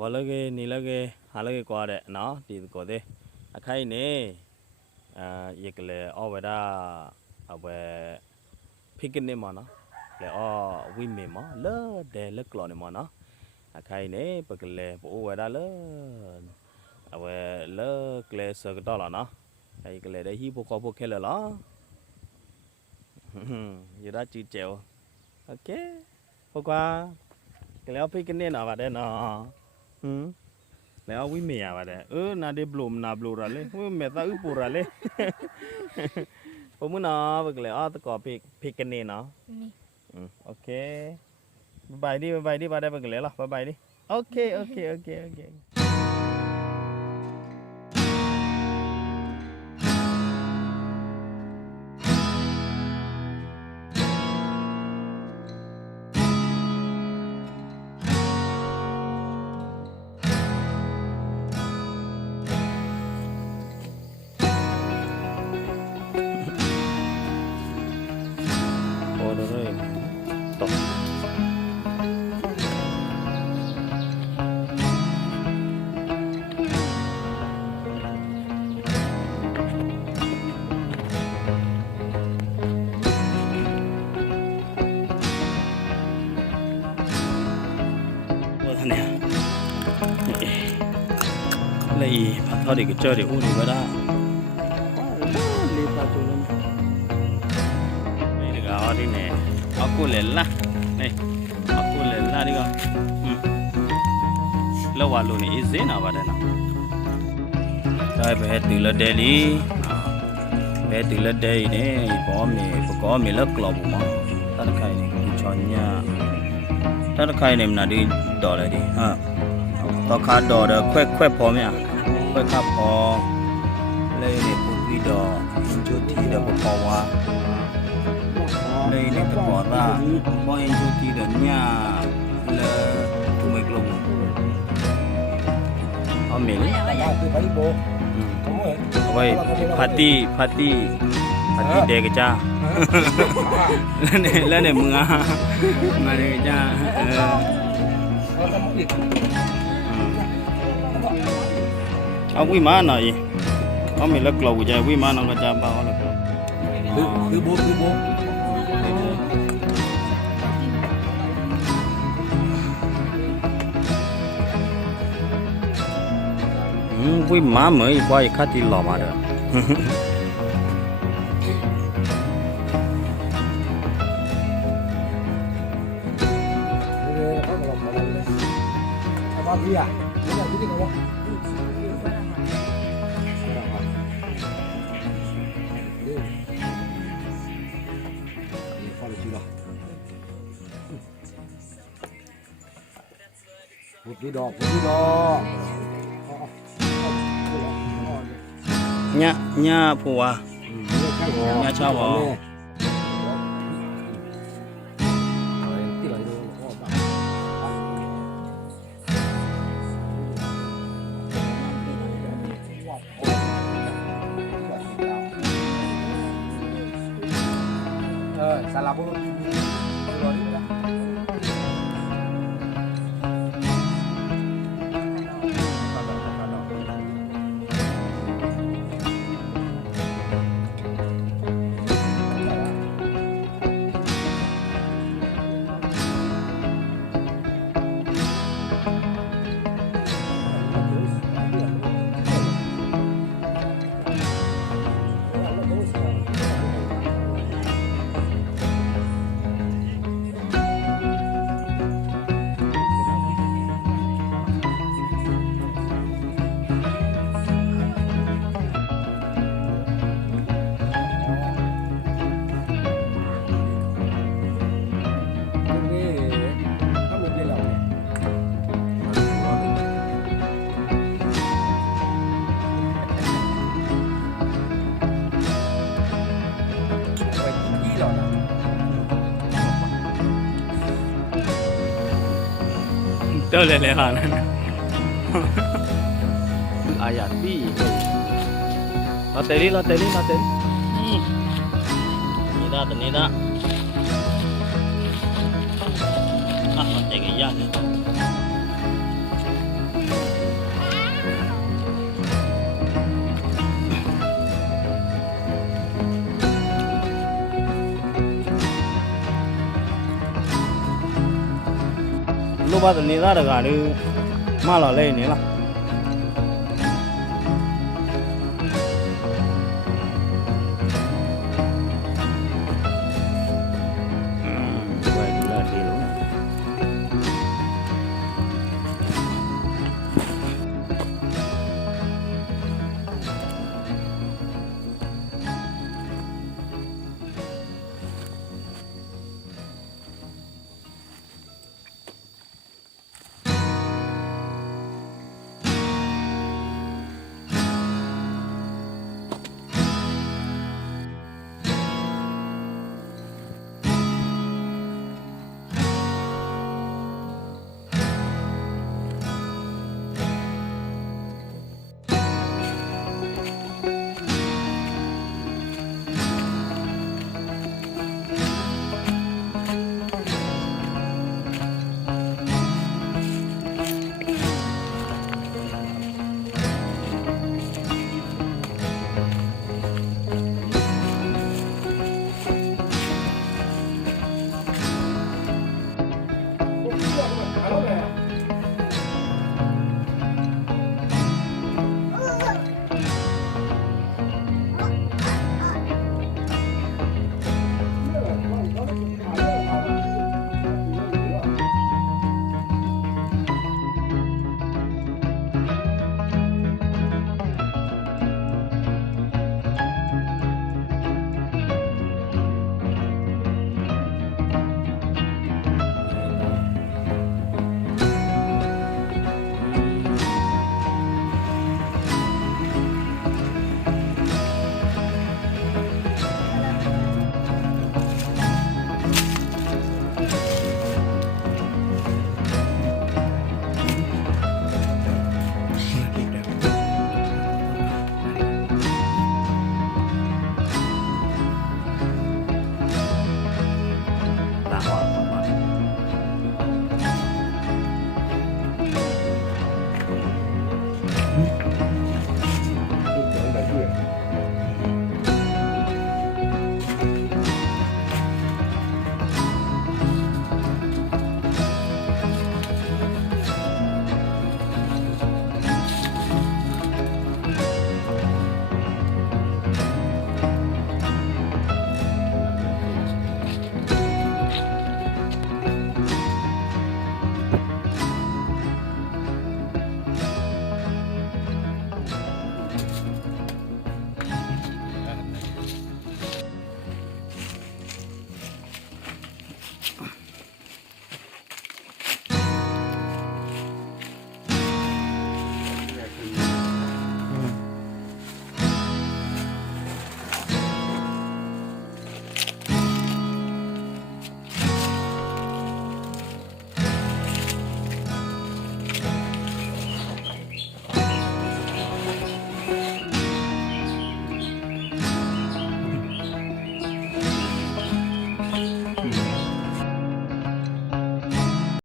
ว่าเลยนี่เลยหาเลยกว่าเด้เนาะตีก็เด้ใครเนี่ยอีกเลยเอาไว้ได้เอาไว้พิกนี่มั้งเนาะเลยเอาวิ่งมั้งเลิศเดเลิศกลอนนี่มั้งเนาะใครเนี่ยปกเลยปูไว้ได้เลยเอาไว้เลิศเลยสักดอลลาร์เนาะไอ้ก็เลยได้ฮีพวกเขาพวกเขาเลยล่ะอยู่ได้จีเจียวโอเคพวกว่าก็เลยเอาพิกนี่น่ะว่าได้เนาะแล้ววิ่งเมียว่าได้นาเดบลูมนาบลูระเลยวิ่งเมียตาปูระเลยผมมึงเนาะไปเลยตะกอพิกนี่เนาะโอเคบายดีบายได้ไปเลยล่ะบายดีโอเคโอ้เลยตกเนี่ยเลยพัดเท่าเด็กเจอเด็กอู้นี่ก็ได้รีบพาจูนนี่เด็กเอาที่เนี่ยเอากูเล่นละนี่เอากูเล่นละนี่ก็แล้วว่าลูนี่อีเซน่ะว่าได้นะได้ไปตีละเดลี่ไปตีละเดย์เนี่ยพอมีประกอบมีเลิกกลับมาตั้งใครเนี่ยชอนเนี่ยตั้งใครเนี่ยมันดีดอเลยดิต่อขาดอเด้อแควพอไหมแควขับพอเลยเนี่ยปุ๊บวิดอจุดที่เด้อพอว่าเลยเนี่ยตะปอดว่าพอเองจุดที่เด้อเนี่ยเลยทุ่มไม่กลงเอาเมลเอาไว้พาร์ตี้เด็กจ้าแล้วเนี่ยมึงมาเด็กจ้าเอาวิ่งมาหน่อยเอามีเล็กเราจะวิ่งมาน้องกระจายบ้าแล้วคือโบวิ่งมาเหมือนว่าอีกขั้นที่หล่อมาเด้อPutih dok. Nya puah. Nya cawa. Salah pun. Đâu lên lại hả ayat bi lo teri ni dah pakai ya ตัวบ้านตัวนี้ได้แต่ก็ดูมาหล่อเลยนี่ล่ะ